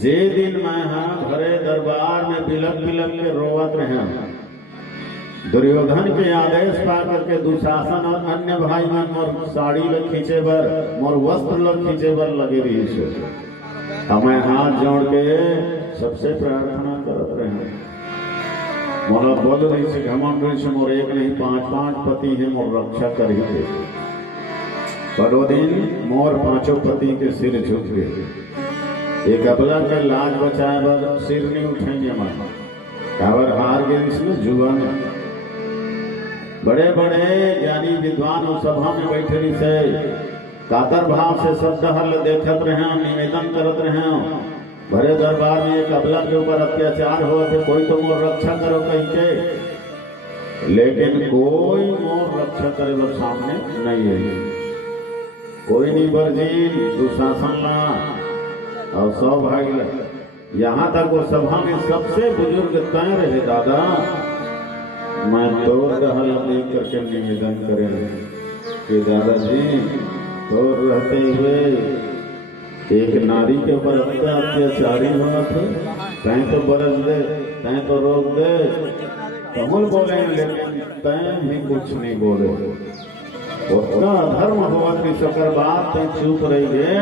जे दिन मैं भरे दरबार में बिलक बिलक के रोवत रहे, दुर्योधन के आदेश पा करके दुशासन और अन्य भाई मन मोर साड़ी ल खींचे बर, मोर वस्त्र ल खींचे बर लगे रही से हमें हाथ जोड़ के सबसे प्रार्थना करत रहे। मोला बोल रही से घमंड रही से मोर एक नहीं 5-5 पति है, मोर रक्षा कर ही दे। पर वो दिन मोर 5 पति के सिर झुक गए। एक अबला के लाज बचाए बर सिर नहीं उठेंगे हमारा, कावर हार गए इसमें जुआ में। बड़े बड़े ज्ञानी विद्वान उस सभा में बैठे रही से कातर भाव से सब हल देखत रहे, निवेदन करत रहे। भरे दरबार में एक अबला के ऊपर अत्याचार हो तो कोई तो मोर रक्षा करो कहीं के, लेकिन कोई मोर रक्षा करे वो सामने नहीं है। कोई नहीं बरजी दुशासन ला और 100 भाई ला। यहाँ तक वो सभा में सबसे बुजुर्ग तय रहे, दादा मैं तोर रहल देख करके निवेदन करें कि दादाजी तोर रहते हुए एक नारी के ऊपर अत्याचारी होना थे, तय तो बरस दे, तय तो रोक दे, कमल बोले लेकिन तय भी कुछ नहीं बोले। उसका धर्म हुआ कि सकर बात तय चुप रही गए।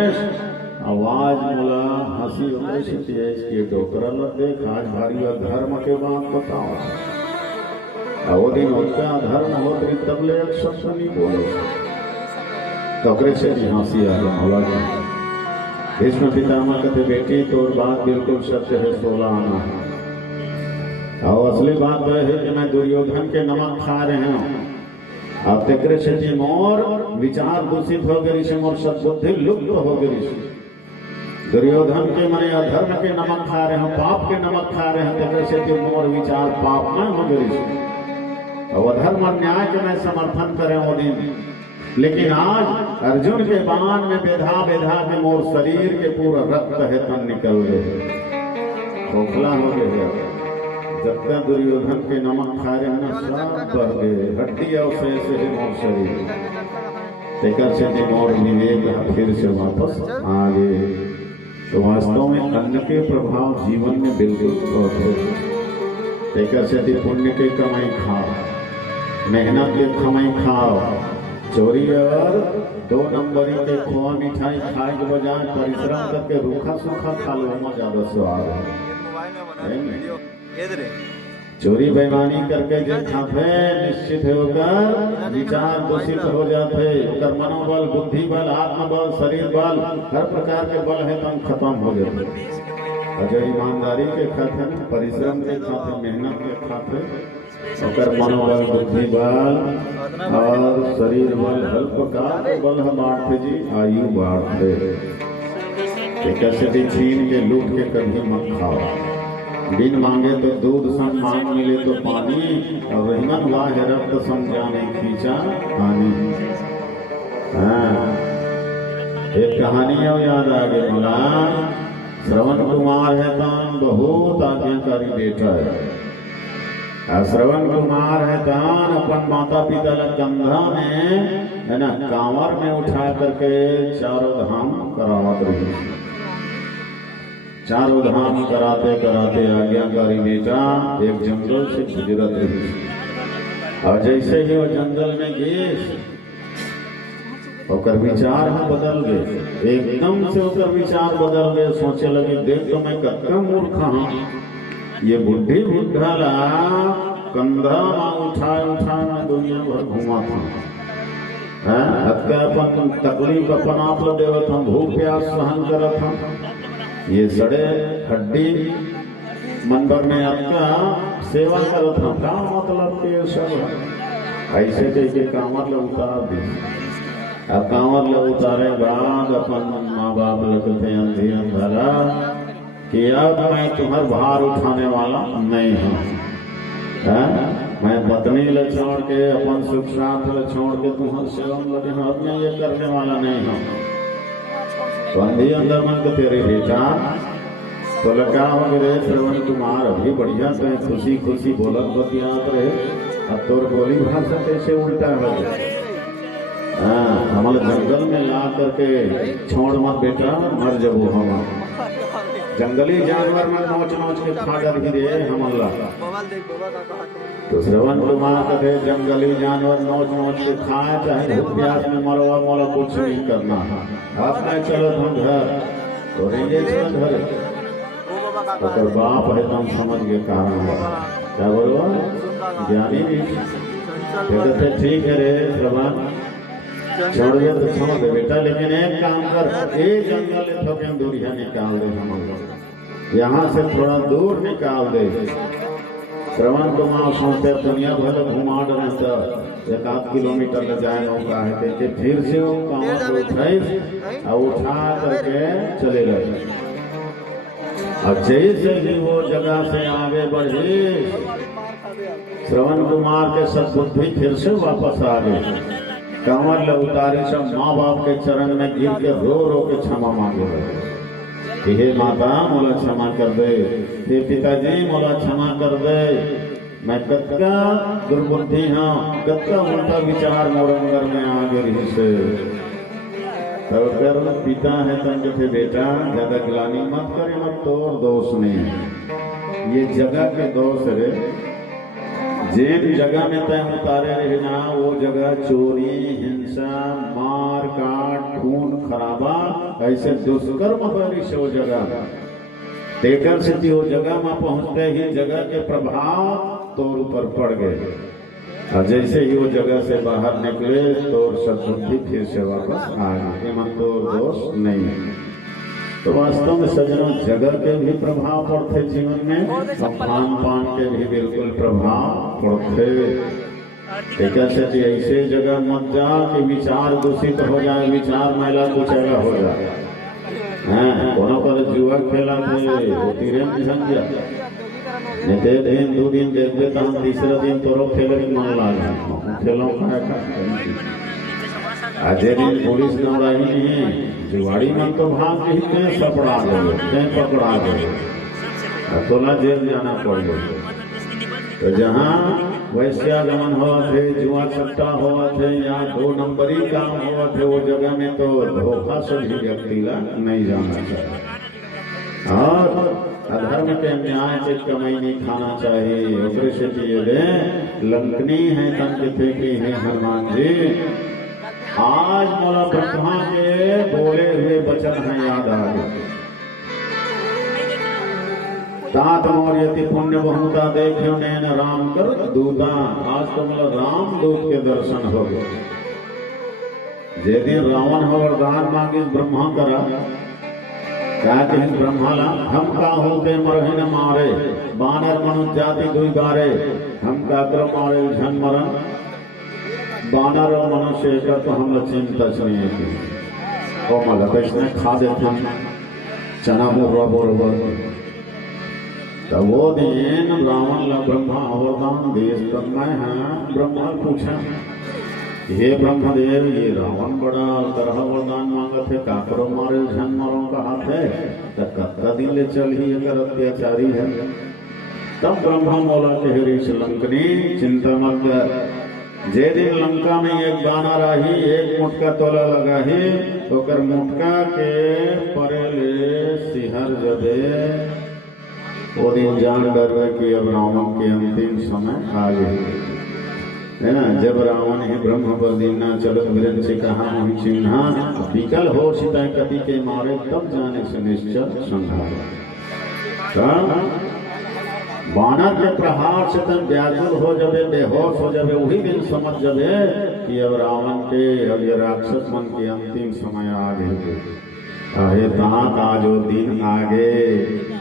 आवाज मोला हंसी इसके डोकरा लग देख आज भारी धर्म के बात बताओ। वो दिन उसका धर्म हो तबले एक शब्द नहीं बोले, कपड़े से भी हंसी आ गया मोला की। भीष्म पितामह कहते बेटी तो बात बिल्कुल सत्य है, 16 आना है। और असली बात वह है कि मैं दुर्योधन के नमक खा रहे हूँ। अब तेरे से मोर विचार दूषित हो गई से, मोर सद्बुद्धि लुप्त हो गई। दुर्योधन के मने अधर्म के नमक खा रहे हैं, पाप के नमक खा रहे हैं, तेरे से मोर विचार पाप में हो गई। और अधर्म अन्याय के मैं समर्थन करें वो दिन, लेकिन आज अर्जुन के बाण में बेधा बेधा के मोर शरीर के पूरा रक्त है तन निकल गए, खोखला हो गए। जब तक दुर्योधन के नमक खा रहे हैं ना सब बह गए, हड्डी और से है मोर शरीर। तेकर से मोर विवेक फिर से वापस आ गए। तो वास्तव में अन्न के प्रभाव जीवन में बिल्कुल बहुत है। तेकर से पुण्य के कमाई खाओ, मेहनत के कमाई खाओ, चोरी और 2 नंबरी के खोआ मिठाई खाए के बजाय परिश्रम करके रूखा सूखा खा लो, में ज्यादा स्वाद है। चोरी बेईमानी करके जो खाते निश्चित होकर विचार दूषित हो जाते, उधर मनोबल, बुद्धि बल, आत्मबल, शरीर बल, हर प्रकार के बल है तम खत्म हो जाते। और जो ईमानदारी के खाते, परिश्रम के खाते, मेहनत के खाते, उधर मनोबल, बुद्धि बल और शरीर बल, हर प्रकार बल हम बांटते जी, आयु बांटते। कैसे छीन के लूट के कभी मत खाओ। बिन मांगे तो दूध सम, मांग मिले तो पानी, और रहीमन वाह रक्त सम जाने खींचा पानी। हाँ, एक कहानी है याद आ गई मला। श्रवण कुमार है तान बहुत आज्ञाकारी बेटा है। श्रवण कुमार है तान अपन माता पिता ल कंधा में है ना कांवर में उठा करके 4 धाम करावत रही। 4 धाम कराते कराते आज्ञाकारी बेटा एक जंगल से गुजरत रही। और जैसे ही वो जंगल में गए और विचार है बदल गए, एकदम से उनका विचार बदल गए। सोचे लगे देख तो मैं कतना मूर्ख हूँ, ये बुढ़ी बुढ़ा ला कंधा उठाए उठाए मैं दुनिया भर घुमा था। अपन तकलीफ अपन आप लोग देवत हम, भूख प्यास सहन करत हम, ये सड़े हड्डी मंदिर में आपका सेवा करत हम। का मतलब के सब ऐसे कैसे कांवर ले उतार दी। अब कांवर ले उतारे बाद अपन माँ बाप लगते अंधी अंधारा कि अब मैं तुम्हार भार उठाने वाला नहीं हूँ। मैं पत्नी ले छोड़ के अपन सुख साथ ले छोड़ के तुम्हारे सेवा में लगे हूँ, अब मैं ये करने वाला नहीं हूँ। तो अंधी अंदर मन को तेरे बेटा तो लगा हो गए श्रवण कुमार अभी बढ़िया से खुशी खुशी बोलत बतियात रहे। अब तोर बोली भाषा कैसे उल्टा हो गया। हमारे जंगल में ला करके छोड़ मत बेटा, मर जबो हम। जंगली जानवर में नोच नोच के खा कर भी दे हमला। तो श्रवण कुमार कहते जंगली जानवर नोच नोच के खाए, चाहे भूख प्यास में मरवा मोला कुछ नहीं करना। आप नहीं चलो हम घर तो रेंगे चल घर तो बाप है तुम समझ के कारण क्या बोलो ज्ञानी कहते ठीक है रे श्रवण छोड़ दे तो छोड़ दे बेटा, लेकिन एक काम कर, एक जंगल थोड़ी दूरिया निकाल दे, हम यहाँ से थोड़ा दूर निकाल दे। श्रवण कुमार सोचते दुनिया भर घुमा रहता 1-8 किलोमीटर ले जाए होगा है कि फिर से वो कांवर को उठा करके चले गए। और जैसे ही वो जगह से आगे बढ़े श्रवण कुमार के सद्बुद्धि फिर से वापस आ गए। कांवर ले उतारे सब माँ बाप के चरण में गिर के रो रो के क्षमा मांगे कि हे माता मोला क्षमा कर दे, हे पिताजी मोला क्षमा कर दे, मैं कत्का दुर्बुद्धि हाँ, कत्का उल्टा विचार मोर अंदर में आ गई से। तब कर पिता है तंग थे बेटा ज्यादा गिलानी मत करे, मत तोड़ दोष नहीं, ये जगह के दोष रे। जिन जगह में तय उतारे रहना वो जगह चोरी हिंसा मार काट खून खराबा ऐसे दुष्कर्म बरिश वो जगह तेकर से वो जगह में पहुंचते ही जगह के प्रभाव तोर ऊपर पड़ गए। और जैसे ही वो जगह से बाहर निकले तो सद्बुद्धि फिर से वापस आ गई, मन तो दोष नहीं। तो वास्तव में सज्जनों जगह के भी प्रभाव पड़ते जीवन में और खान पान के भी बिल्कुल प्रभाव पड़ते। कैसे ऐसे जगह मत जा कि विचार दूषित हो जाए, विचार मैला कुचैला हो जाए। कोनो पर जुआ खेला थे तीरे में समझा नहीं दिन 2 दिन देख देता हम, तीसरा दिन तोरो खेले मन लागा खेलों का आज दिन पुलिस नवराही नहीं जुआड़ी मन तो भाग ही थे पकड़ा गए, पकड़ा गए तोला जेल जाना पड़ गए। तो जहाँ वैश्यागमन हुआ थे, जुआ सट्टा हुआ थे या 2 नंबरी काम हुआ थे वो जगह में तो धोखा से भी व्यक्ति नहीं जाना चाहिए और अधर्म के न्याय से कमाई नहीं खाना चाहिए। से लंकनी है तन के फेंकी है हनुमान जी। आज मोला ब्रह्मा के बोले हुए वचन है याद आ गए। तात मोर यति पुण्य बहुता देखो नैन राम कर दूता। आज तो मोला राम दूत के दर्शन हो गए। जे दिन रावण हो वरदान मांगी ब्रह्मा करा क्या कहीं ब्रह्माला हम का होते मरहि न मारे, बानर मनुष्य जाति दुई बारे, हम का क्रम मारे झन मरण, बानर और मनुष्य का तो हम चिंता चाहिए थी। ओ मतलब इसने खा देते हम चना बोर तब वो दिन रावण ला ब्रह्मा वरदान देश तब मैं हाँ ब्रह्मा पूछा हे ब्रह्मदेव ये रावण बड़ा तरह वरदान मांगत है, काकरो मारे झन मारो का हाथ है कत्ता दिन ले चल ही अगर अत्याचारी है। तब ब्रह्मा मौला के हरीश लंकनी चिंता मत कर, जे दिन लंका में एक बाना रही एक मुटका तोला लगा ही तो कर मुटका के परेले सिहर जबे वो दिन जान डर कि अब रावण के अंतिम समय आ गए है ना। जब रावण ही ब्रह्म बदीना चलत वीरन से कहा हम चिन्हा विकल हो सीता कति के मारे तब जाने से निश्चल संहार। बानर के प्रहार से तन व्याकुल हो जावे बेहोश हो जावे वही दिन समझ जावे कि अब रावण के अब ये राक्षस मन के अंतिम समय आ गए। तात आजो दिन आगे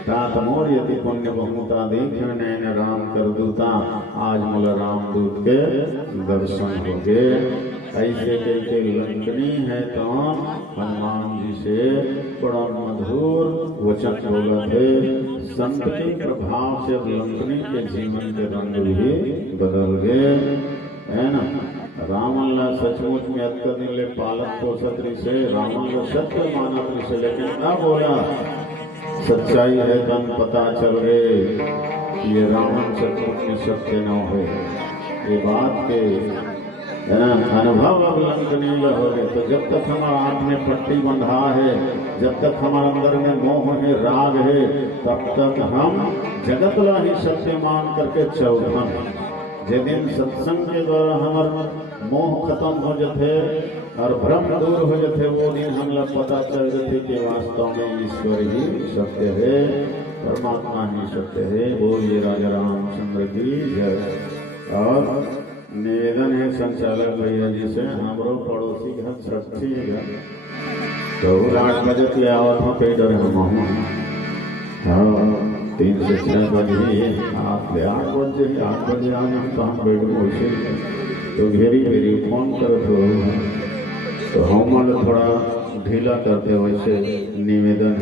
तात मोर यति पुण्य बहुता देख नैन राम कर दूता। आज मोला राम दूत के दर्शन हो गए। ऐसे कैसे लंकनी है तो हनुमान जी से बड़ा मधुर वचन बोला थे। संत के प्रभाव से लंकनी के जीवन के रंग भी बदल गए है ना। रावण ला सचमुच में अत्य दिन ले पालक पोषक से रावण ला सत्य मानव से, लेकिन क्या बोला सच्चाई है तन पता चल गए ये रावण सचमुच में सत्य न हो। ये बात के है ना, अनुभव अवलंघनीय हो गए। तो जब तक हमारा हाथ में पट्टी बंधा है, जब तक हमारे अंदर में मोह है, राग है, तब तक हम जगत ला ही सत्य मान करके चौधन। जिस दिन सत्संग के द्वारा हमारा मोह खत्म हो जाते और भ्रम दूर हो जाते, वो दिन हम लोग पता चल जाते कि वास्तव में ईश्वर ही सत्य है, परमात्मा ही सत्य है। बोलिए राजा रामचंद्र की जय। और निवेदन है संचालक भैया जी से, हमारो पड़ोसी घर छठी है तो 8 बजे ले आवत हो कई डर हम। हाँ 3 से 6 बजे आप ले 8 बजे आना तो हम बैठ वैसे तो घेरी घेरी फोन करते हो तो हम थोड़ा ढीला करते वैसे निवेदन